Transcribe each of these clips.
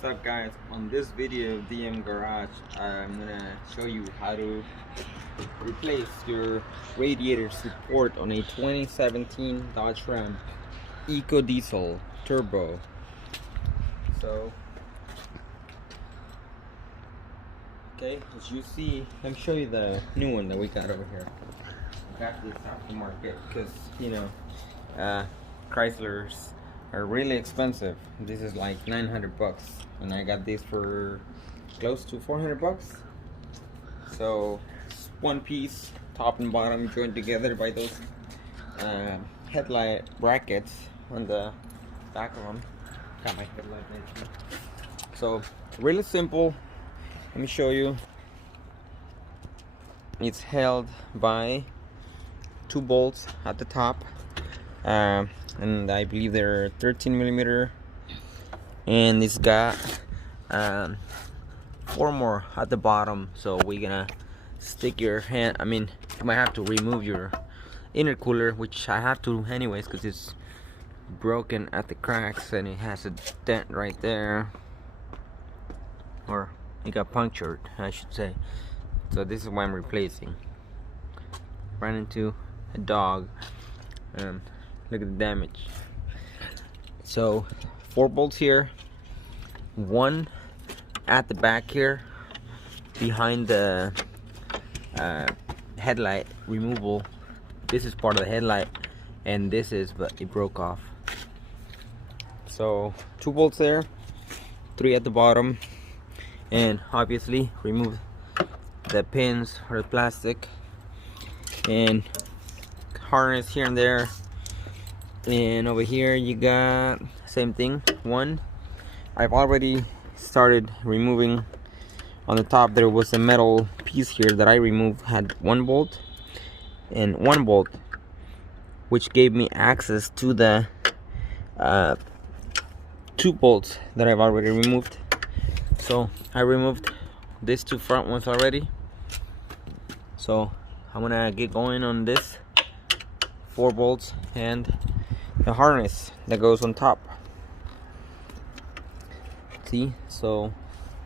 What's up guys, on this video of DM Garage I'm gonna show you how to replace your radiator support on a 2017 Dodge Ram Eco Diesel Turbo. So okay, as you see, let me show you the new one that we got over here. We got this aftermarket because you know Chryslers are really expensive. This is like 900 bucks and I got this for close to 400 bucks. So it's one piece, top and bottom joined together by those headlight brackets on the back of them. Got my headlight light. So really simple. Let me show you. It's held by 2 bolts at the top, and I believe they're 13 millimeter, and it's got 4 more at the bottom. So we're gonna stick your hand, you might have to remove your intercooler, which I have to anyways because it's broken at the cracks and it has a dent right there, or it got punctured I should say. So this is what I'm replacing. Ran into a dog and look at the damage. So 4 bolts here, 1 at the back here behind the headlight removal. This is part of the headlight and this is, but it broke off. So 2 bolts there, 3 at the bottom, and obviously remove the pins or the plastic, and harness here and there. And over here you got same thing, 1. I've already started removing. On the top there was a metal piece here that I removed, had 1 bolt and 1 bolt, which gave me access to the 2 bolts that I've already removed. So I removed these 2 front ones already. So I'm gonna get going on this 4 bolts and the harness that goes on top. See, so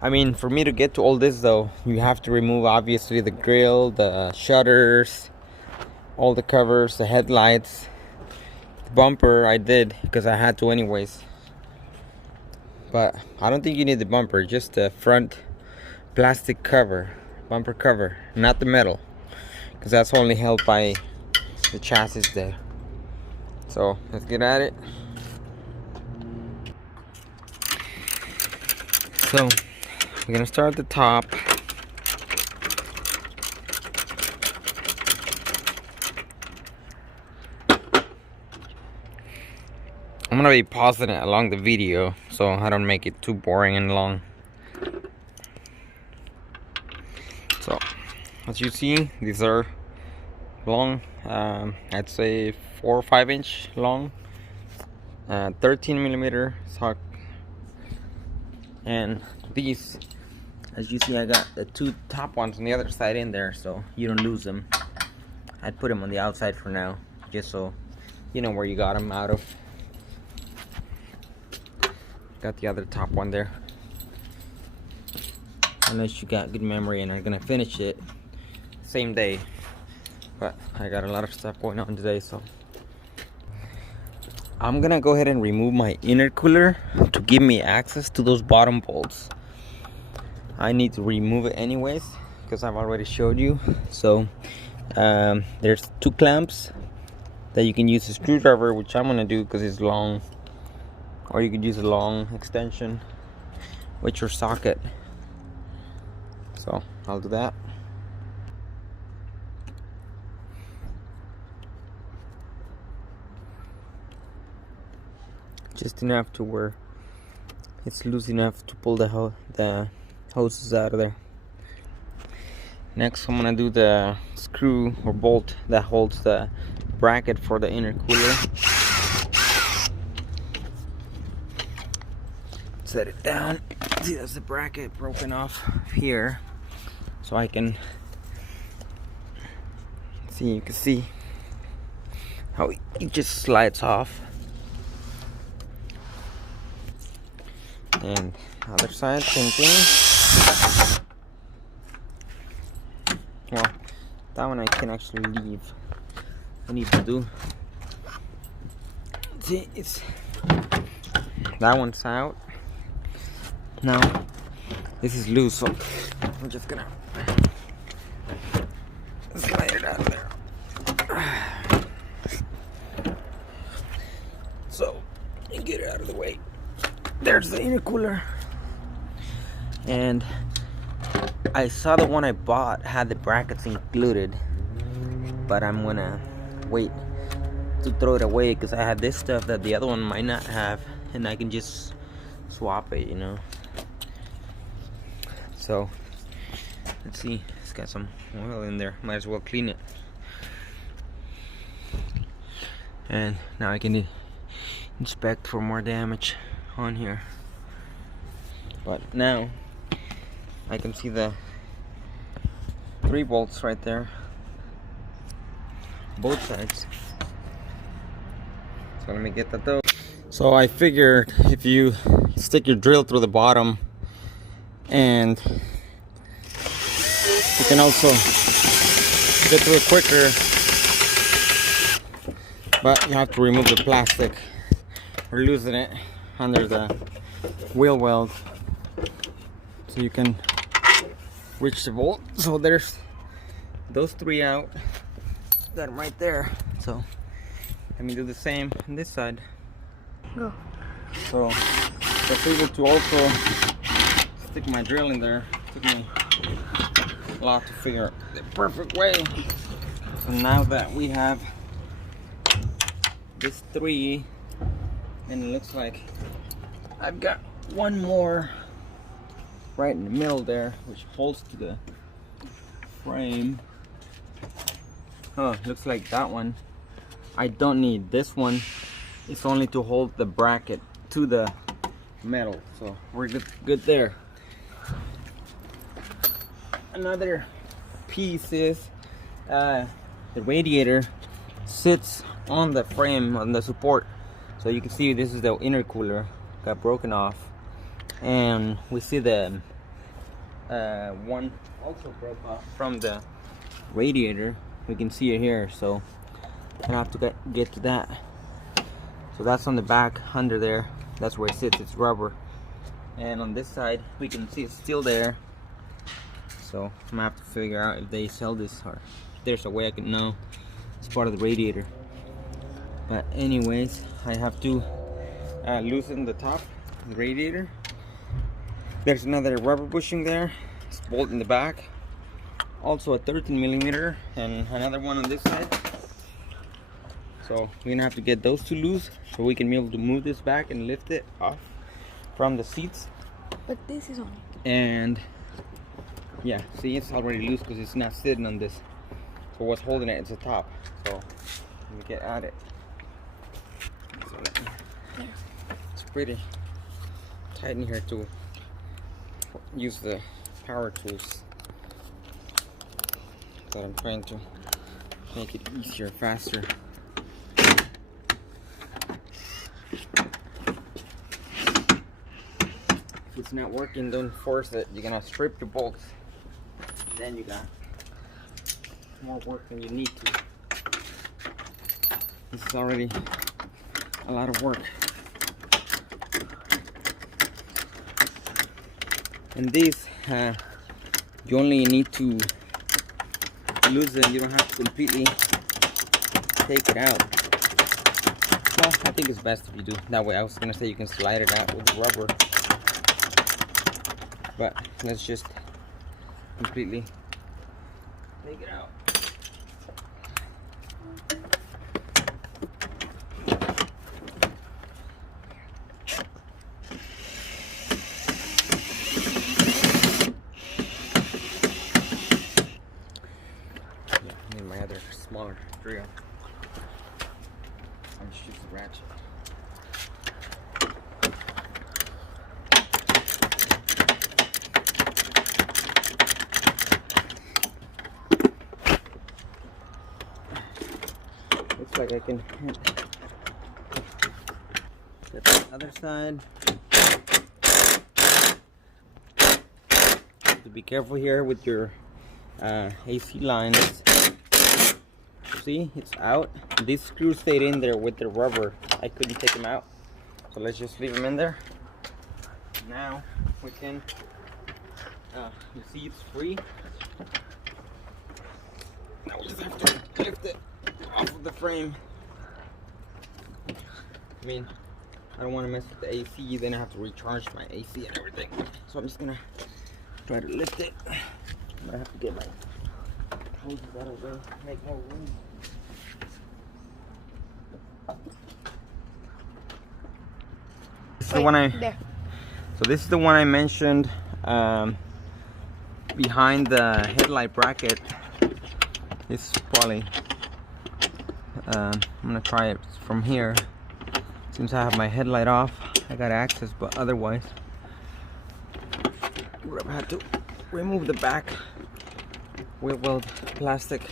for me to get to all this though, you have to remove obviously the grill, the shutters, all the covers, the headlights, the bumper. I did because I had to anyways, but I don't think you need the bumper, just the front plastic cover, bumper cover, not the metal, because that's only held by the chassis there. So let's get at it. So we're gonna start at the top. I'm gonna be pausing it along the video so I don't make it too boring and long. So as you see, these are long, I'd say 4 or 5 inch long, 13 millimeter sock. And these, as you see, I got the 2 top ones on the other side in there so you don't lose them. I'd put them on the outside for now, just so you know where you got them out of. Got the other top one there, unless you got good memory and are gonna finish it same day. But I got a lot of stuff going on today, so I'm gonna go ahead and remove my intercooler to give me access to those bottom bolts. I need to remove it anyways because I've already showed you. So there's 2 clamps that you can use a screwdriver, which I'm gonna do because it's long, or you could use a long extension with your socket. So I'll do that. Just enough to where it's loose enough to pull the hoses out of there. Next I'm gonna do the screw or bolt that holds the bracket for the intercooler. Set it down. See, that's the bracket broken off here, so I can see. You can see how it just slides off. And other side, same thing. Well, that one I can actually leave. I need to do. See, it's that one's out. Now this is loose, so I'm just gonna slide it out of there. So, and get it out of the way. There's the intercooler. And I saw the one I bought had the brackets included, but I'm gonna wait to throw it away because I have this stuff that the other one might not have, and I can just swap it, you know. So let's see, it's got some oil in there, might as well clean it. And now I can inspect for more damage on here. But now I can see the 3 bolts right there, both sides. So let me get that though. So I figured if you stick your drill through the bottom, and you can also get through it quicker, but you have to remove the plastic or loosen it under the wheel weld so you can reach the bolt. So there's those 3 out, got them right there. So let me do the same on this side. Go. So I was able to also stick my drill in there. Took me a lot to figure out the perfect way. So now that we have this 3, and it looks like I've got one more right in the middle there, which holds to the frame. Oh, looks like that one I don't need. This one is only to hold the bracket to the metal, so we're good there. Another piece is the radiator sits on the frame, on the support. So you can see this is the intercooler, got broken off, and we see the one also broke off from the radiator. We can see it here, so I have to get to that. So that's on the back under there. That's where it sits. It's rubber. And on this side, we can see it's still there. So I'm gonna have to figure out if they sell this, or if there's a way I can know it's part of the radiator. But anyways, I have to loosen the top of the radiator. There's another rubber bushing there. It's bolt in the back. Also a 13mm, and another one on this side. So we're gonna have to get those 2 loose so we can be able to move this back and lift it off from the seats. But this is on. And yeah, see, it's already loose because it's not sitting on this. So what's holding it is the top. So let me get at it. So it's pretty tight in here to use the power tools. That I'm trying to make it easier, faster. If it's not working, don't force it. You're gonna strip the bolts. Then you got more work than you need to. This is already a lot of work. And these, you only need to lose it. You don't have to completely take it out. Well, I think it's best if you do. That way, I was gonna say you can slide it out with the rubber, but let's just completely take it out. Smaller drill. I'm just using the ratchet. Looks like I can get the other side. to be careful here with your AC lines. See, it's out. These screws stayed in there with the rubber. I couldn't take them out, so let's just leave them in there. Now we can, you see it's free. Now we just have to lift it off of the frame. I mean, I don't want to mess with the AC, then I have to recharge my AC and everything. So I'm just gonna try to lift it. I'm gonna have to get my hoses out of there, make more room. This is the one there. So this is the one I mentioned behind the headlight bracket. It's probably I'm gonna try it from here. Since I have my headlight off, I got access, but otherwise would have had to remove the back wheel weld plastic.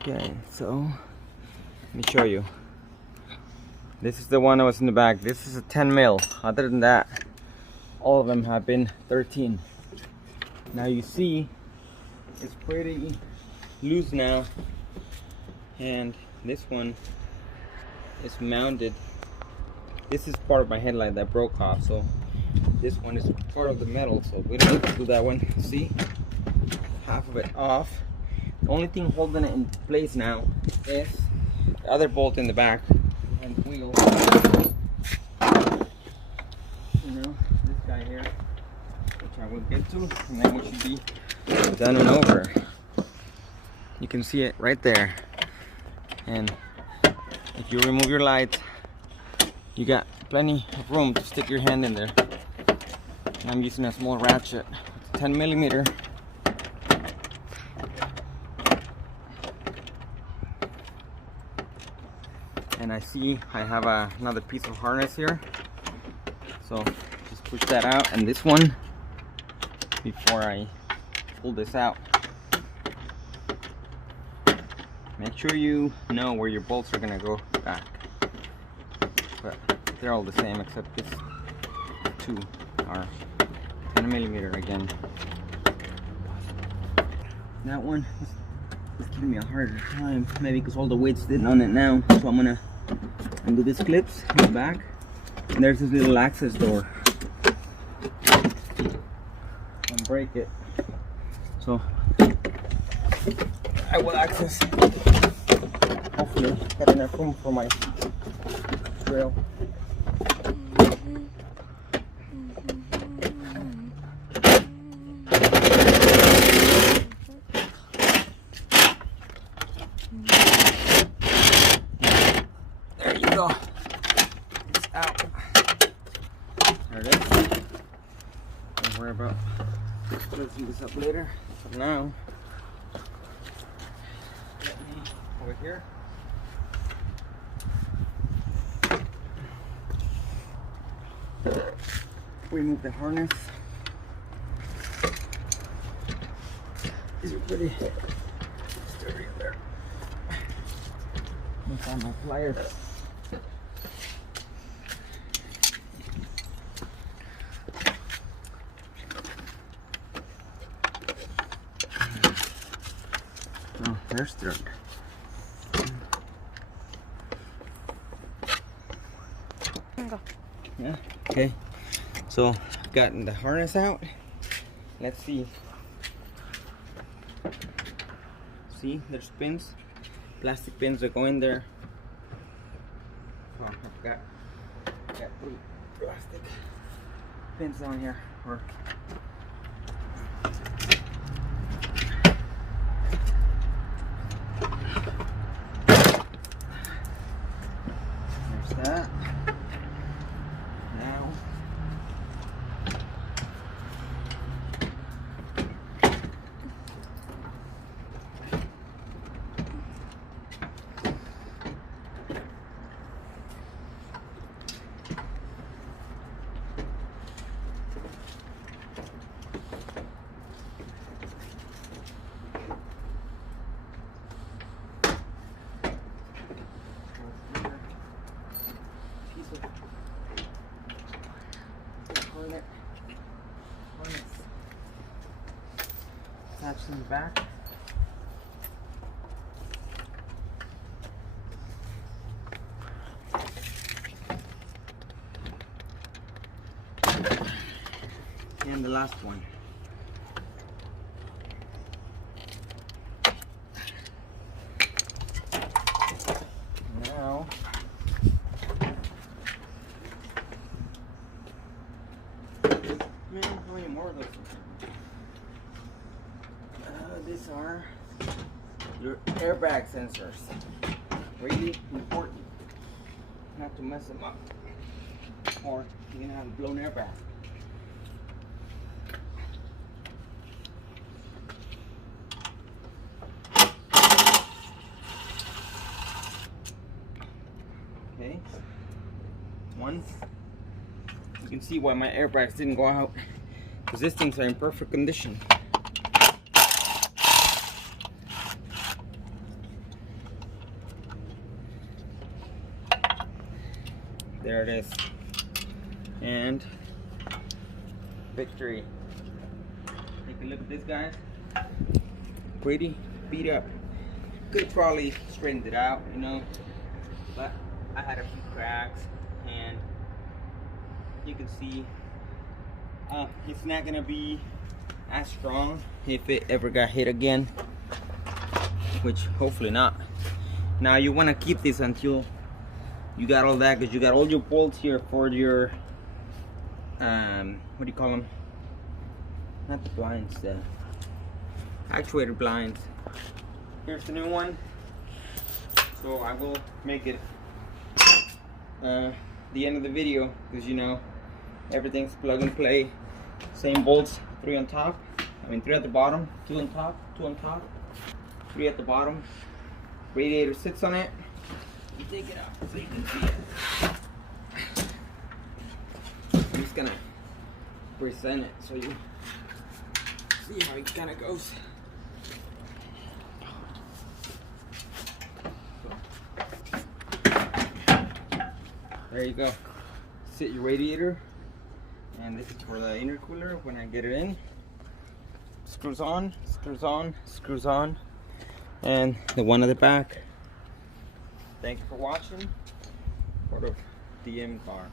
Okay, so let me show you. This is the one that was in the back. This is a 10 mil. Other than that, all of them have been 13. Now you see, it's pretty loose now, and this one is mounted. This is part of my headlight that broke off, so this one is part of the metal, so we don't have to do that one. See, half of it off. The only thing holding it in place now is the other bolt in the back behind the wheel. You know, this guy here, which I will get to, and then we should be done and over. You can see it right there. And if you remove your lights, you got plenty of room to stick your hand in there. And I'm using a small ratchet, 10 millimeter. And I see I have another piece of harness here, so just push that out, and this one before I pull this out. Make sure you know where your bolts are gonna go back, but they're all the same except this two are 10 millimeter again. That one is giving me a harder time, maybe because all the weight's sitting on it now, so I'm gonna undo these clips in the back, and there's this little access door, and break it, so I will access, hopefully get enough room for my grill. It's out. There it is. Don't worry about closing this up later. So now, let me over here. Remove the harness. These are pretty sturdy there. Let me find my pliers. Oh, there's dirt. Yeah, okay. So I've gotten the harness out. Let's see. See, there's pins. Plastic pins that go in there. Oh, I've got 3 plastic pins on here. There's that. Now attached in the back. And the last one. Now man, how many more of those? These are your airbag sensors. Really important not to mess them up, or you're gonna have a blown airbag. Okay, one. You can see why my airbags didn't go out, because these things are in perfect condition. There it is. And victory. Take a look at this, guys. Pretty beat up. Could have probably straightened it out, you know, but I had a few cracks, and you can see it's not gonna be as strong if it ever got hit again, which hopefully not. Now you want to keep this until you got all that, because you got all your bolts here for your what do you call them? Not the blinds, the actuator blinds. Here's the new one. So I will make it the end of the video, because you know everything's plug and play. Same bolts, 3 on top, 3 at the bottom, 2 on top, 2 on top, 3 at the bottom. Radiator sits on it. You take it out so you can see it. I'm just gonna present it so you see how it kind of goes. There you go. Sit your radiator, and this is for the intercooler. When I get it in, screws on, screws on, screws on, and the one at the back. Thank you for watching. Part of DM car.